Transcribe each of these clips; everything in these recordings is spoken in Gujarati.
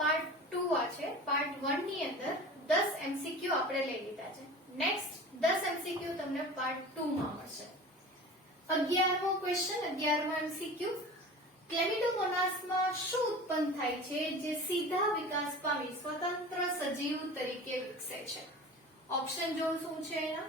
પાર્ટ 2 આ છે. પાર્ટ 1 ની અંદર 10 એમસીક્યુ આપણે લઈ લીધા છે. નેક્સ્ટ 10 એમસીક્યુ તમને પાર્ટ 2 માં મળશે. 11મો ક્વેશ્ચન, 11મો એમસીક્યુ, ક્લેમિડોમોનાસમાં શું ઉત્પન્ન થાય છે જે સીધા વિકાસ પામી સ્વતંત્ર સજીવ તરીકે વિકસે છે? ઓપ્શન જો શું છે એના?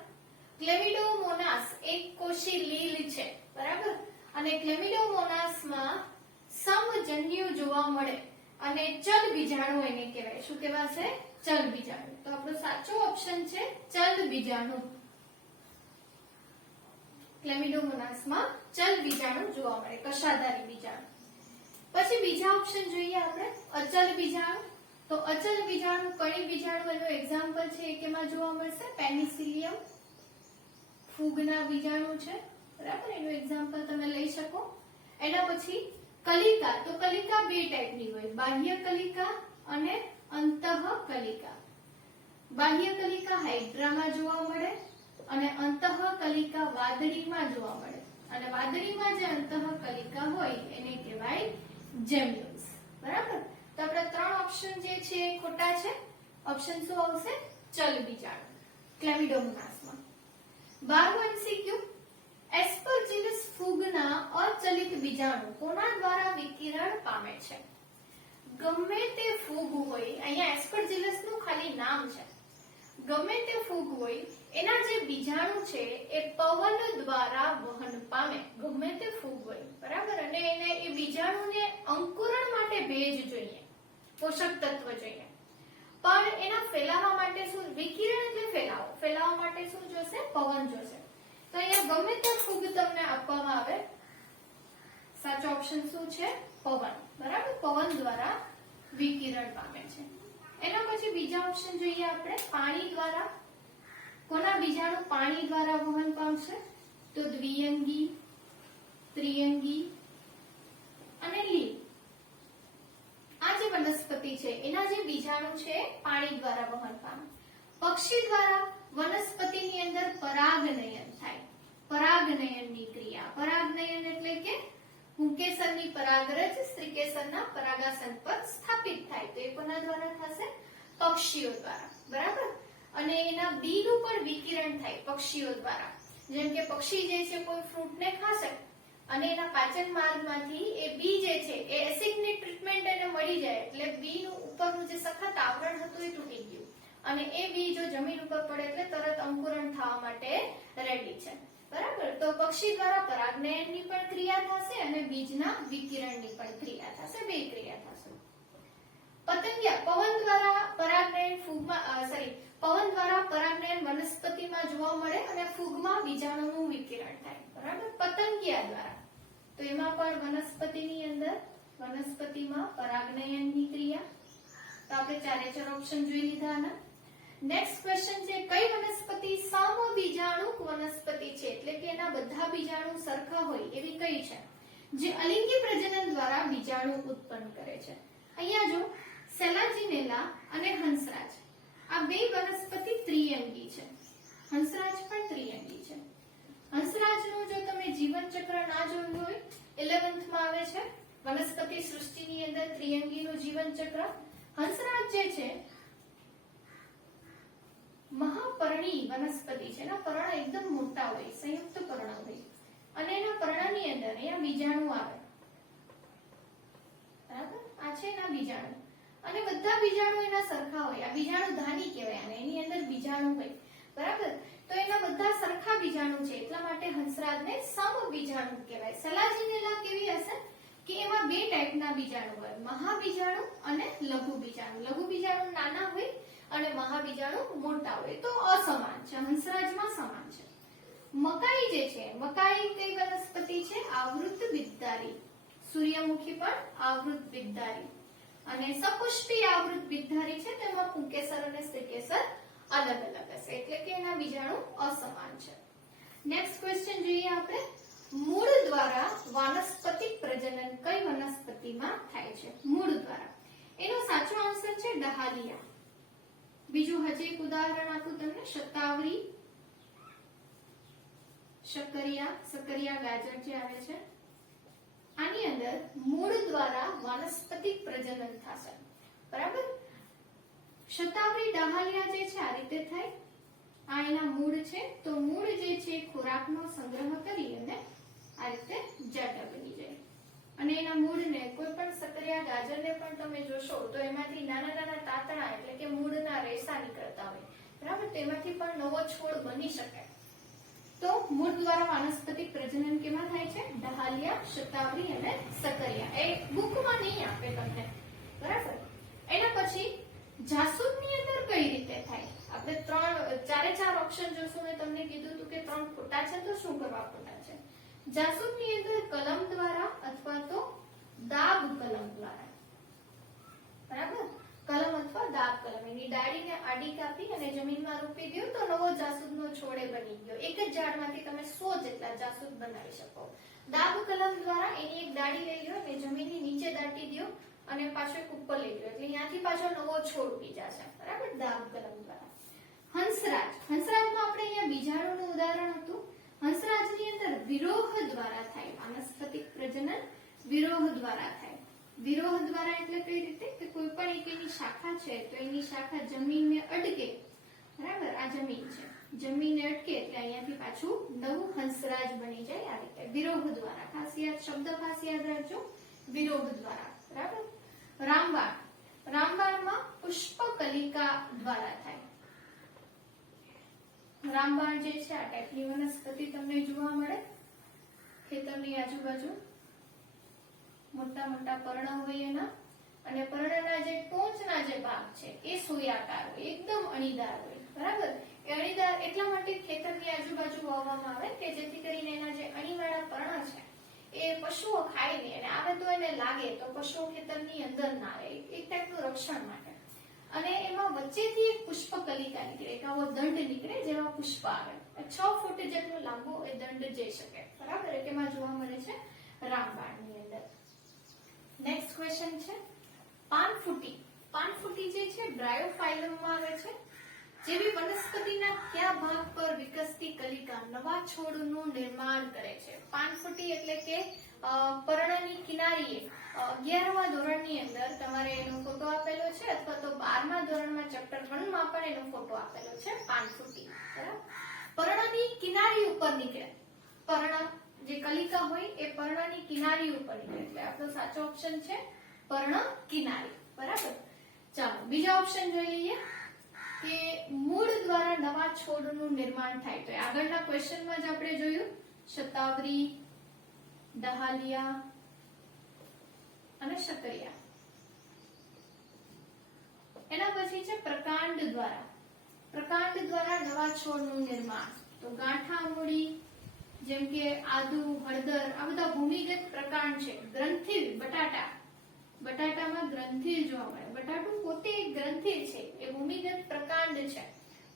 ક્લેમિડોમોનાસ એક કોષી લીલ છે, બરાબર, અને ક્લેમિડોમોનાસમાં સમજન્યુ જોવા મળે અને ચલ બીજાણુ એને કહેવાય. શું કહેવાશે? ચલ બીજાણુ. તો આપણો સાચો ઓપ્શન છે ચલ બીજાણુ. ક્લેમિડોમોનાસમાં ચલ બીજાણુ જોવા મળે, કશાધારી બીજાણુ. પછી બીજા ઓપ્શન જોઈએ આપણે, અચલ બીજાણુ. તો અચલ બીજાણુ, કણી બીજાણુ એનું એક્ઝામ્પલ છે કે એમાં જોવા મળશે પેનિસિલિયમ, ફૂગના બીજાણુ છે, બરાબર, એનું એક્ઝામ્પલ તમે લઈ શકો. એના પછી કલિકા. તો કલિકા બે ટાઈપની હોય, બાહ્ય કલિકા અને અંતઃ કલિકા. બાહ્ય કલિકા હાઇડ્રામાં જોવા મળે અને અંતઃ કલિકા વાદળીમાં જોવા મળે. અને વાદળીમાં જે અંતઃ કલિકા હોય એને કહેવાય જેમ્યુલ્સ, બરાબર. તો આપણા ત્રણ ઓપ્શન જે છે એ ખોટા છે. ઓપ્શન શું આવશે? ચલ બીજાણુ ક્લેમિડોમોનાસમાં. 12મો એમસીક્યુ, એસ્પરજીલસ ફૂગના અચલિત બીજાણુ કોના દ્વારા વિકિરણ પામે છે? ગમે તે ફૂગ હોય, અહીંયા એસ્પરજીલસ નું ખાલી નામ છે, ગમે તે ફૂગ હોય એના જે બીજાણુ છે એ પવન દ્વારા વહન પામે. ગમે તે ફૂગ હોય, બરાબર, અને એને એ બીજાણુને અંકુરણ માટે ભેજ જોઈએ, પોષક તત્વ જોઈએ, પણ એના ફેલાવા માટે શું? વિકિરણ એટલે ફેલાવો. ફેલાવા માટે શું જોશે? પવન જોશે. તો અહીંયા ગમે તે ફૂગ તમને આપવામાં આવે, સાચો ઓપ્શન શું છે? પવન, બરાબર, પવન દ્વારા વિકિરણ પામે છે. એના પછી બીજા ઓપ્શન જોઈએ આપણે, પાણી દ્વારા. કોના બીજાણુ પાણી દ્વારા વહન પામશે? તો દ્વિઅંગી, ત્રિઅંગી અને લીલ. આ જે વનસ્પતિ છે એના જે બીજાણુ છે પાણી દ્વારા વહન પામે. પક્ષી દ્વારા વનસ્પતિની અંદર પરાગનયન થાય. પરાગનયનની ક્રિયા. પરાગનયન એટલે કે પુંકેસરની પરાગરજ સ્ત્રીકેસરના પરાગાસન પર સ્થાપિત થાય. તો એ કોના દ્વારા થશે? પક્ષીઓ દ્વારા, બરાબર. અને એના બીનું પણ વિકિરણ થાય પક્ષીઓ દ્વારા. જેમ કે પક્ષી જે છે કોઈ ફ્રૂટને ખાશે અને એના પાચન માર્ગમાંથી એ બી જે છે એ એસિડની ટ્રીટમેન્ટ એને મળી જાય એટલે બીનું ઉપરનું જે સખત આવરણ હતું એ તૂટી ગયું અને એ બી જો જમીન ઉપર પડે એટલે તરત અંકુરણ થવા માટે રેડી છે, બરાબર. તો પક્ષી દ્વારા પરાગનયનની પણ ક્રિયા થશે અને બીજના વિકિરણની પણ ક્રિયા થશે, બે ક્રિયા થશે. પતંગિયા, પવન દ્વારા પરાગનયન પવન દ્વારા પરાગનયન વનસ્પતિમાં જોવા મળે અને ફૂગમાં બીજાણુનું વિકિરણ થાય, બરાબર, પતંગિયા દ્વારા. તો એમાં પણ વનસ્પતિની અંદર વનસ્પતિમાં પરાગનયનની ક્રિયા. તો આપણે ચારે ચાર ઓપ્શન જોઈ લીધા આના. નેક્સ્ટ ક્વેશ્ચન છે, કઈ વનસ્પતિ સમબીજાણુક વનસ્પતિ છે? એટલે કે એના બધા બીજાણુ સરખા હોય એવી કઈ છે જે અલિંગી પ્રજનન દ્વારા બીજાણુ ઉત્પન્ન કરે છે? અહીંયા જો સેલાજિનેલા અને હંસરાજ, આ બે વનસ્પતિ ત્રિઅંગી છે. હંસરાજ પણ ત્રિઅંગી છે. હંસરાજનું જો તમે જીવન ચક્ર ના જોયું હોય, 11th માં આવે છે વનસ્પતિ સૃષ્ટિની અંદર ત્રિઅંગીનું જીવન ચક્ર. હંસરાજ જે છે મહાપર્ણી વનસ્પતિ છે. એના પર્ણ એકદમ મોટા હોય, સંયુક્ત પર્ણ હોય અને એના પર્ણની અંદર અહીંયા બીજાણુ આવે, બરાબર. આ છે એના બીજાણુ અને બધા બીજાણુ એના સરખા હોય. આ બીજાણુ ધાની કહેવાય અને એની અંદર બીજાણુ હોય, બરાબર. તો એના બધા સરખા બીજાણુ છે એટલા માટે હંસરાજને સમબીજાણુ કહેવાય. સેલાજિનેલા કેવી હશે કે એમાં બે ટાઈપના બીજાણુ હોય, મહાબીજાણુ અને લઘુ બીજાણુ. લઘુ બીજાણુ નાના હોય અને મહાબીજાણુ મોટા હોય, તો અસમાન છે. હંસરાજમાં સમાન છે. મકાઈ જે છે, મકાઈ કઈ વનસ્પતિ છે? આવૃત બિદ્ધારી. સૂર્યમુખી પણ આવૃત બિદ્ધારી અને સપુષ્પી આવૃત બિદ્ધારી છે. તેમાં પુંકેસર અને સ્ત્રીકેસર અલગ અલગ હશે એટલે કે એના બીજાણુ અસમાન છે. નેક્સ્ટ ક્વેશ્ચન જોઈએ આપણે, મૂળ દ્વારા વાનસ્પતિક પ્રજનન કઈ વનસ્પતિમાં થાય છે? મૂળ દ્વારા. એનો સાચો આન્સર છે ડહાલિયા. બીજું હજી એક ઉદાહરણ આપું તમને, શતાવરી, શકરિયા ગાજર જે આવે છે આની અંદર મૂળ દ્વારા વાનસ્પતિક પ્રજનન થશે. બરાબર. શતાવરી ડહાલિયા જે છે આ રીતે થાય. આ એના મૂળ છે. તો મૂળ જે છે ખોરાકનો સંગ્રહ કરી અને આ રીતે જાડા બની જાય. અને એના મૂળને કોઈ પણ સક્રિયા ગાજરને પણ તમે જોશો તો એમાંથી નાના નાના તાતણા એટલે કે મૂળના રેસા નીકળતા હોય. બરાબર. તેમાંથી પણ નવો છોડ બની શકે. તો મૂળ દ્વારા વાનસ્પતિક પ્રજનન કેમાં થાય છે? ડહાલિયા, શતાવરી અને સકરિયા. એ બુકમાં નહીં આપે તમને. બરાબર. એના પછી જાસૂદની અંદર કઈ રીતે થાય? આપણે ચારે ચાર ઓપ્શન જોશું ને તમને કીધું હતું કે 3 ખોટા છે તો શું કરવા ખોટા છે? જાસૂદની અંદર કલમ દ્વારા અથવા તો દાબ કલમ દ્વારા. બરાબર. કલમ અથવા દાબ કલમ એની ડાળીને આડી કાપી અને જમીનમાં રોપી દો તો નવો જાસૂદનો છોડે બની ગયો. એક જ ઝાડમાંથી તમે 100 જેટલા જાસૂદ બનાવી શકો. દાબ કલમ દ્વારા એની એક ડાળી લઈ લો અને જમીનની નીચે દાટી દો અને પાછો એક ઉપર લઈ લો એટલે ત્યાંથી પાછો નવો છોડ ઉગી જશે. બરાબર. દાબ કલમ દ્વારા. હંસરાજ. હંસરાજમાં આપણે અહીંયા બીજાણુનું ઉદાહરણ હતું. હંસરાજની અંદર વિરોહ દ્વારા થાય. વાનસ્પતિક પ્રજનન વિરોહ દ્વારા થાય. વિરોહ દ્વારા એટલે કઈ રીતે કે કોઈ પણ એક એની શાખા છે તો એની શાખા જમીનને અડકે. બરાબર. આ જમીન છે. જમીનને અટકે એટલે અહીંયાથી પાછું નવું હંસરાજ બની જાય. આ રીતે વિરોહ દ્વારા. ખાસ શબ્દ ખાસ યાદ રાખજો. વિરોહ દ્વારા. બરાબર. રામબાણ. રામબાણમાં પુષ્પકલિકા દ્વારા થાય. રામબાણ જે છે આ ટાઈપની વનસ્પતિ તમને જોવા મળે ખેતરની આજુબાજુ. મોટા મોટા પર્ણ હોય એના અને પર્ણના જે ટોચના જે ભાગ છે એ સોયાકાર હોય, એકદમ અણીદાર હોય. બરાબર. એ અણીદાર એટલા માટે ખેતરની આજુબાજુ વાવવામાં આવે કે જેથી કરીને એના જે અણીવાળા પર્ણ છે એ પશુઓ ખાય નહીં અને આવે તો એને લાગે તો પશુઓ ખેતરની અંદર ના આવે. એક ટાઈપનું રક્ષણ માટે. અને એમાં વચ્ચેથી એક પુષ્પકલિકા નીકળે. એક આવો દંડ નીકળે જેમાં પુષ્પ આવે. 6 ફૂટ જેટલો લાંબો એ દંડ જઈ શકે. બરાબર. એમાં જોવા મળે છે રામબાણની અંદર. નેક્સ્ટ ક્વેશ્ચન છે પાનફૂટી. પાનફૂટી જે છે બ્રાયોફાઇલમમાં આવે છે. જેવી વનસ્પતિના કયા ભાગ પર વિકસતી કલિકા નવા છોડનું નિર્માણ કરે છે? પાનફૂટી એટલે કે પર્ણની કિનારીએ 11મા ધોરણની અંદર તમારે એનો ફોટો આપેલો છે અથવા તો 12મા ધોરણમાં ચેપ્ટર 1 માં પણ એનો ફોટો આપેલો છે. પાનફૂટી. બરાબર. પર્ણની કિનારી ઉપર નીકળે. પર્ણ જે કલિકા હોય એ પર્ણની કિનારી ઉપર નીકળે એટલે આપણો સાચો ઓપ્શન છે પર્ણ કિનારી. બરાબર. ચાલો બીજા ઓપ્શન જોઈ લઈએ કે મૂળ દ્વારા નવા છોડનું નિર્માણ થાય. તો આગળના ક્વેશ્ચનમાં જ આપણે જોયું શતાવરી, ડહાલિયા અને શકરિયા. એના પછી છે પ્રકાંડ દ્વારા. પ્રકાંડ દ્વારા નવા છોડનું નિર્માણ. તો ગાંઠા મૂળી જેમ કે આદુ, હળદર આ બધા ભૂમિગત પ્રકાંડ છે. ગ્રંથિલ, બટાટા. બટાટામાં ગ્રંથિલ જોવા મળે. બટાટું પોતે એક ગ્રંથિલ છે. એ ભૂમિગત પ્રકાંડ છે.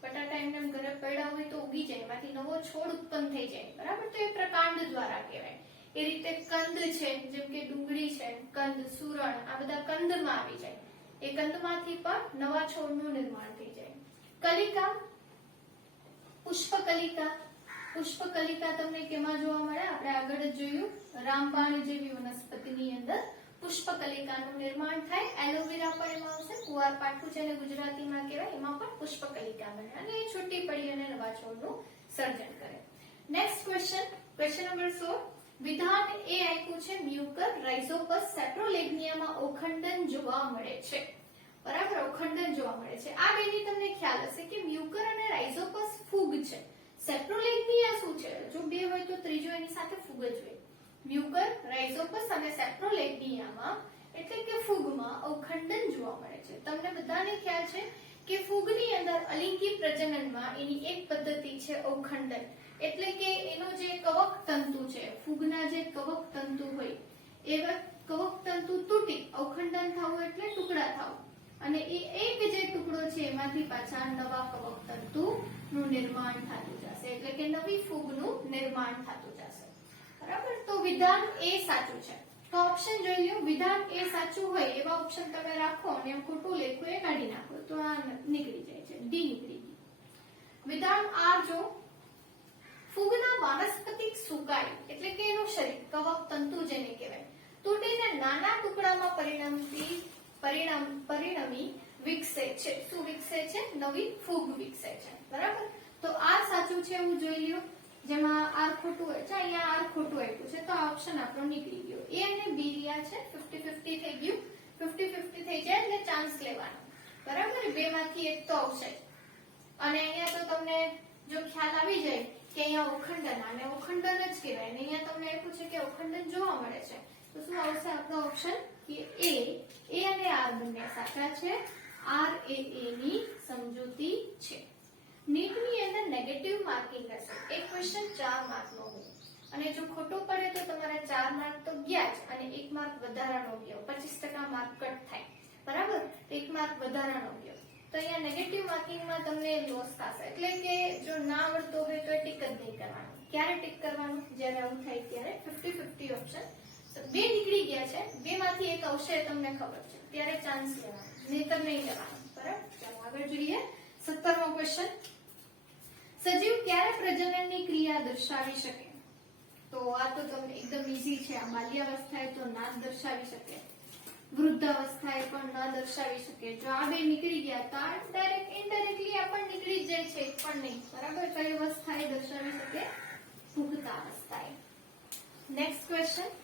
બટાટા એમને ઘરે પડ્યા હોય તો ઉગી જાય, એમાંથી નવો છોડ ઉત્પન્ન થઈ જાય. બરાબર. તો એ પ્રકાંડ દ્વારા કહેવાય. એ રીતે કંદ છે જેમ કે ડુંગળી છે, કંદ, સુરણ આ બધા કંદમાં આવી જાય. એ કંદમાંથી પણ નવા છોડનું નિર્માણ થઈ જાય. કલિકા, પુષ્પકલિકા. પુષ્પકલિકા તમને કેમાં જોવા મળે? આપણે આગળ જ જોયું રામબાણ જેવી વનસ્પતિની અંદર પુષ્પકલિકાનું નિર્માણ થાય. એલોવેરા પણ એમાં આવશે. કુવારપાઠું છે ને ગુજરાતીમાં કહેવાય એમાં પણ પુષ્પકલિકા બને અને એ છૂટી પડી અને નવા છોડનું સર્જન કરે. Next question number 16. વિધાન એ આપ્યું છે મ્યુકર, રાઇઝોપસ, સેપ્રોલેગ્નિયામાં ઓખંડન જોવા મળે છે. બરાબર. ઓખંડન જોવા મળે છે. આ બેની તમને ખ્યાલ હશે કે મ્યુકર અને રાઇઝોપસ ફૂગ છે. સેપ્રોલેગ્નિયા શું છે? જો બે હોય તો ત્રીજો એની સાથે ફૂગ જ હોય. મ્યુકર, રાઇઝોપસ અને સેપ્રોલેગ્નિયામાં એટલે કે ફૂગમાં ઓખંડન જોવા મળે છે. તમને બધાને ખ્યાલ છે કે ફૂગની અંદર અલિંગી પ્રજનનમાં એની એક પદ્ધતિ છે ઓખંડન. એટલે કે એનો જે કવક તંતુ છે, ફૂગના જે કવક તંતુ હોય એવા કવક તંતુ તૂટી અવખંડન થવું એટલે ટુકડા થવું અને એ એક જે ટુકડો છે એમાંથી પાછા નવા કવક તંતુનું નિર્માણ થતું જશે. એટલે કે નવી ફૂગનું નિર્માણ થતું જશે. બરાબર. તો વિધાન એ સાચું છે. તો ઓપ્શન જોઈ લો. વિધાન એ સાચું હોય એવા ઓપ્શન તમે રાખો અને એમ ખોટું લખ્યું એ કાઢી નાખો તો આ નીકળી જાય છે. ડી નીકળી ગયું. વિધાન આર જો ફૂગના વાનસ્પતિક સુકાઈ એટલે કે એનું શરીર કવક તંતુ જેને કહેવાય તૂટીને નાના ટુકડામાં પરિણમી વિકસે છે. શું વિકસે છે? નવી ફૂગ વિકસે છે. બરાબર. તો આ સાચું છે એવું જોઈ લ્યો. જેમાં આર ખોટું હોય છે, અહીંયા આર ખોટું આપ્યું છે, તો આ ઓપ્શન આપણો નીકળી ગયો. એ અને બી રહ્યા છે 50-50 થઈ ગયું. 50-50 થઈ જાય એટલે ચાન્સ લેવાનો. બરાબર. બે માંથી એક તો આવશે. અને અહીંયા તો તમને જો ખ્યાલ આવી જાય કે અહીંયા ઓખંડન, આને ઓખંડન જ કહેવાય, અને અહીંયા તમને આપ્યું છે કે ઓખંડન જોવા મળે છે, તો શું આવશે આપણો ઓપ્શન કે એ અને આર બંને સાચા છે. આર એ ની સમજૂતી છે. નીટની અંદર નેગેટિવ માર્કિંગ હશે. એક ક્વેશ્ચન 4 માર્કનો હોય અને જો ખોટું પડે તો તમારા 4 માર્ક તો ગયા જ અને 1 માર્ક વધારાનો ગયો. 25% માર્ક કટ થાય. બરાબર. 1 માર્ક વધારાનો ગયો. તો અહીંયા નેગેટિવ માર્કિંગમાં તમને લોસ થશે. એટલે કે જો ના આવડતો હોય તો ટિક જ નહીં કરવાનું. ક્યારે ટિક કરવાનું? જ્યારે આવું થાય ત્યારે. 50-50 ઓપ્શન. તો બે નીકળી ગયા છે, બે માંથી એક આવશે તમને ખબર છે, ત્યારે ચાન્સ લેવાનો, નહીતર નહીં લેવાનો. બરાબર. ચાલો આગળ જોઈએ. 17મો ક્વેશ્ચન. સજીવ ક્યારે પ્રજનનની ક્રિયા દર્શાવી શકે? તો આ તો તમને એકદમ ઈઝી છે. આ બાલ્યાવસ્થાએ તો ના જ દર્શાવી શકે, વૃદ્ધાવસ્થાએ પણ ના દર્શાવી શકે. જો આ બે નીકળી ગયા તો ડાયરેક્ટ ઇનડાયરેક્ટલી આ પણ નીકળી જ જાય છે, એક પણ નહીં. બરાબર. કઈ અવસ્થાએ દર્શાવી શકે? પુખ્તાવસ્થાએ. Next question.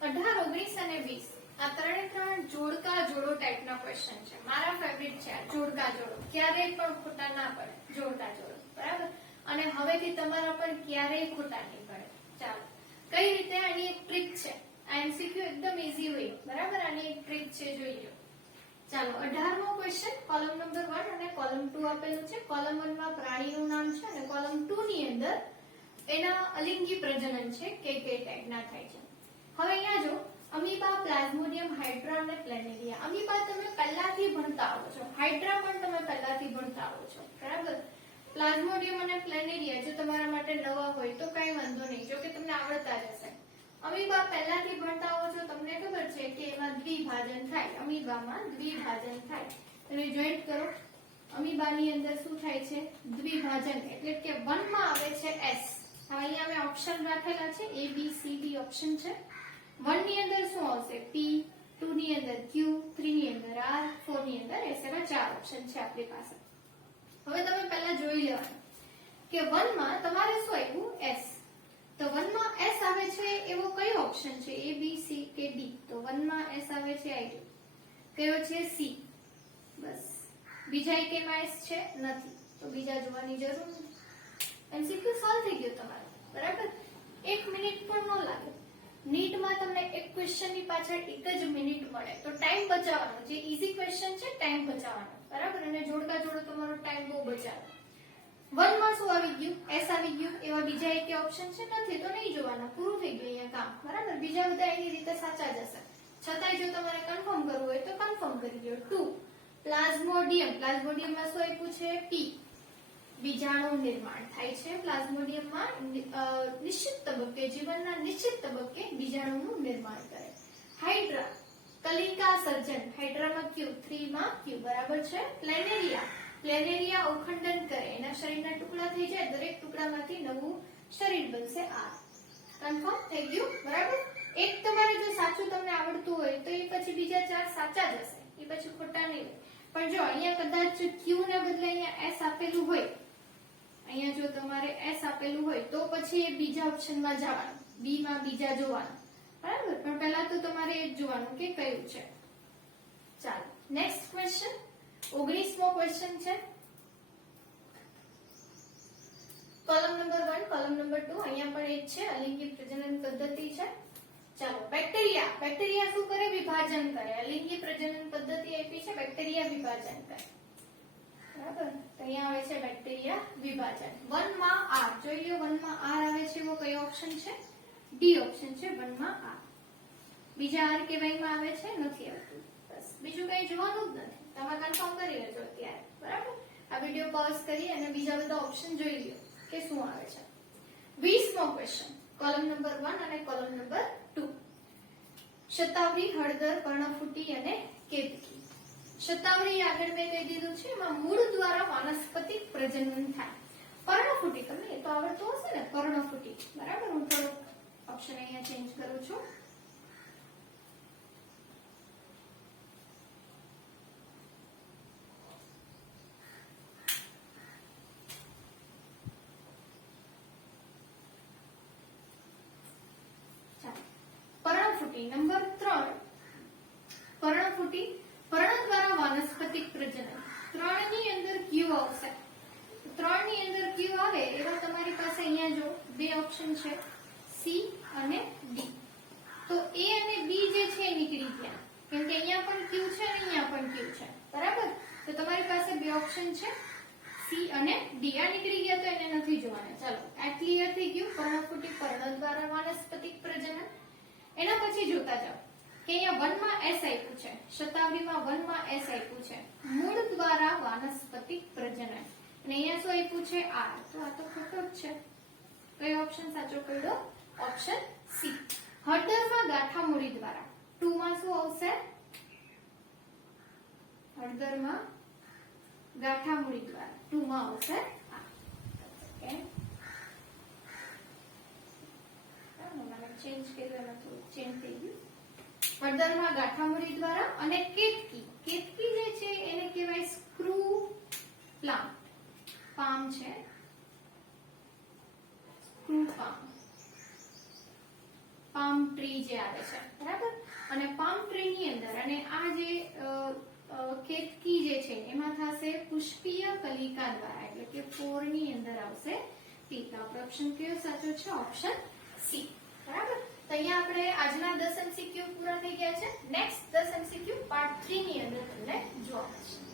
18, 19 અને 20 આ ત્રણ જોડકા જોડો ટાઈપના ક્વેશ્ચન છે. મારા ફેવરિટ છે આ જોડકા જોડો. ક્યારેય પણ ખોટા ના પડે જોડકા જોડો. બરાબર. અને હવેથી તમારા પણ ક્યારેય ખોટા નહીં પડે. ચાલો કઈ રીતે? આની એક ટ્રીક છે. આ એમસીક્યુ એકદમ ઈઝી હોય. બરાબર. આની એક ટ્રીક છે, જોઈ લો. ચાલો 18મો ક્વેશ્ચન. કોલમ નંબર 1 અને કોલમ 2 આપેલું છે. કોલમ 1 માં પ્રાણીનું નામ છે અને કોલમ 2 ની અંદર એના અલિંગી પ્રજનન છે કે કઈ ટાઈપના થાય છે. હવે અહીંયા જો અમીબા, પ્લાઝ્મોડિયમ, હાઇડ્રા અને પ્લેનેરિયા. અમીબા તમે પહેલાથી ભણતા આવો છો, હાઇડ્રા પણ તમે પહેલાથી ભણતા આવો છો. બરાબર. પ્લાઝ્મોડિયમ અને પ્લેનેરિયા જો તમારા માટે નવા હોય તો કઈ વાંધો નહીં, જો કે તમને આવડતા જ હશે. અમીબા પહેલાથી ભણતા આવો છો, તમને ખબર છે કે એમાં દ્વિભાજન થાય. અમીબામાં દ્વિભાજન થાય. તમે જોઈન્ટ કરો. અમીબાની અંદર શું થાય છે? દ્વિભાજન. એટલે કે 1 માં આવે છે S. હવે અહીંયા મેં ઓપ્શન રાખેલા છે, A B C D option છે. 1 ની અંદર શું આવશે? P, 2 ની અંદર Q, 3 ની અંદર R, 4 ની અંદર S. એવા 4 ઓપ્શન છે આપણી પાસે. હવે તમે પહેલા જોઈ લેવાનું કે 1 માં તમારે શું આવ્યું? S. તો 1 માં S આવે છે એવો કયો ઓપ્શન છે? A B C કે D? તો 1 માં S આવે છે આ જો. કયો છે? C. બસ. બીજા એકેમાં S છે? નથી. તો બીજા જોવાની જરૂર નથી. એમસીક્યુ સોલ્વ થઈ ગયો તમારો. બરાબર. 1 મિનિટ પણ ન લાગે. નીટમાં તમને એક ક્વેશ્ચન ની પાછળ 1 જ મિનિટ મળે, તો ટાઈમ બચાવવાનો. જે ઈઝી ક્વેશ્ચન છે ટાઈમ બચાવવાનો. બરાબર. અને જોડકા જોડો તમારો ટાઈમ બહુ બચાવે. 1 માં શું આવી ગયું? S આવી ગયું. એવા બીજા એક ઓપ્શન છે? નથી. તો નહીં જોવાના. પૂરું થઈ ગયું અહીંયા કામ. બરાબર. બીજા બધા એની રીતે સાચા જ હશે. છતાંય જો તમારે કન્ફર્મ કરવું હોય તો કન્ફર્મ કરી દો. 2 પ્લાઝ્મોડિયમ. પ્લાઝ્મોડિયમમાં શું આપ્યું છે? P. બીજાણુ નિર્માણ થાય છે પ્લાઝ્મોડિયમમાં. નિશ્ચિત તબક્કે, જીવનના નિશ્ચિત તબક્કે બીજાણુનું નિર્માણ કરે. હાઇડ્રા કલિકા સર્જન. હાઇડ્રામાં Q, 3 માં Q. બરાબર છે. પ્લેનેરિયા. પ્લેનેરિયા અવખંડન કરે. એના શરીરના ટુકડા થઈ જાય, દરેક ટુકડામાંથી નવું શરીર બનશે. R. કન્ફર્મ થઈ ગયું. બરાબર. એક તમારે જો સાચું તમને આવડતું હોય તો એ પછી બીજા 4 સાચા જ હશે, એ પછી ખોટા નહીં હોય. પણ જો અહીંયા કદાચ Q ને બદલે અહીંયા S આપેલું હોય, અહીંયા જો તમારે S આપેલું હોય તો પછી એ બીજા ઓપ્શનમાં જવાનું, B માં બીજા જોવાનું. બરાબર. પણ પહેલા તો તમારે એ જ જોવાનું કે કયું છે. ચાલો નેક્સ્ટ ક્વેશ્ચન. 19મો ક્વેશ્ચન છે. કોલમ નંબર 1, કોલમ નંબર 2 અહીંયા પણ એ જ છે. અલિંગી પ્રજનન પદ્ધતિ છે. ચાલો બેક્ટેરિયા. બેક્ટેરિયા શું કરે? વિભાજન કરે. અલિંગી પ્રજનન પદ્ધતિ આપી છે. બેક્ટેરિયા વિભાજન કરે. બરાબર. તો અહીંયા આવે છે બેક્ટેરિયા વિભાજન. 1 માં R. જોઈ લો 1 માં R આવે છે એવો કયો ઓપ્શન છે? D ઓપ્શન છે. 1 માં R. બીજા R કેવાયમાં આવે છે? નથી આવતું. બસ બીજું કઈ જોવાનું જ નથી. તમે કન્ફર્મ કરી લેજો અત્યારે. બરાબર. આ વિડિયો પોઝ કરી અને બીજા બધા ઓપ્શન જોઈ લો કે શું આવે છે. 20મો ક્વેશ્ચન. કોલમ નંબર 1 અને કોલમ નંબર 2. શતાવરી, હળદર, પર્ણફૂટી અને કેતકી. શતાવરી આગળ મેં કહી દીધું છે, એમાં મૂળ દ્વારા વાનસ્પતિક પ્રજનન થાય. પર્ણફૂટી તમને એ તો આવડતું હશે ને? પર્ણફૂટી. બરાબર. હું થોડું ઓપ્શન અહીંયા ચેન્જ કરું છું. પર્ણકુટી, પર્ણ દ્વારા વાનસ્પતિક પ્રજનન. 3 ની અંદર ક્યુ આવશે. 3 ની અંદર ક્યુ આવે એવા તમારી પાસે અહીંયા જો બે ઓપ્શન છે, સી અને ડી. તો એ અને બી જે છે એ નીકળી ગયા, કેમ કે અહીંયા પણ ક્યુ છે અને અહીંયા પણ ક્યુ છે, બરાબર. તો તમારી પાસે બે ઓપ્શન છે, સી અને ડી. આ નીકળી ગયા તો એને નથી જોવાના. ચાલો આ ક્લિયર થઈ ગયું. પર્ણકુટી, પર્ણ દ્વારા વાનસ્પતિક પ્રજનન. એના પછી જોતા જાઓ કે અહીંયા 1 માં એસ આપ્યું છે, શતાવરીમાં 1 માં એસ આપ્યું છે, મૂળ દ્વારા વાનસ્પતિક પ્રજનન. અને અહીંયા શું આપ્યું છે, આર. તો આ તો ખોટો જ છે. કયો ઓપ્શન સાચો પડ્યો? Option C. હળદરમાં ગાંઠા મૂળી દ્વારા. 2 માં શું આવશે? હળદરમાં ગાંઠા મૂળી દ્વારા 2 માં આવશે આ. ઓકે, મને ચેન્જ કર્યું નથી, ચેન્જ થઈ ગયું. હળદરમાં ગાંઠા મૂળી દ્વારા. અને કેતકી. કેતકી જે છે એને કહેવાય સ્ક્રૂ પ્લાન્ટ. પામ છે, સ્ક્રૂ પામ, પામ ટ્રી જે આવે છે, બરાબર. અને પામ ટ્રી ની અંદર અને આ જે કેતકી જે છે એમાં થશે પુષ્પીય કલિકા દ્વારા, એટલે કે 4 ની અંદર આવશે ટી. તો આપણો ઓપ્શન કયો સાચો છે? ઓપ્શન સી, બરાબર. તો અહીંયા આપણે આજના 10 MCQ પૂરા થઈ ગયા છે. નેક્સ્ટ 10 MCQ પાર્ટ 3 ની અંદર તમને જોવા મળશે.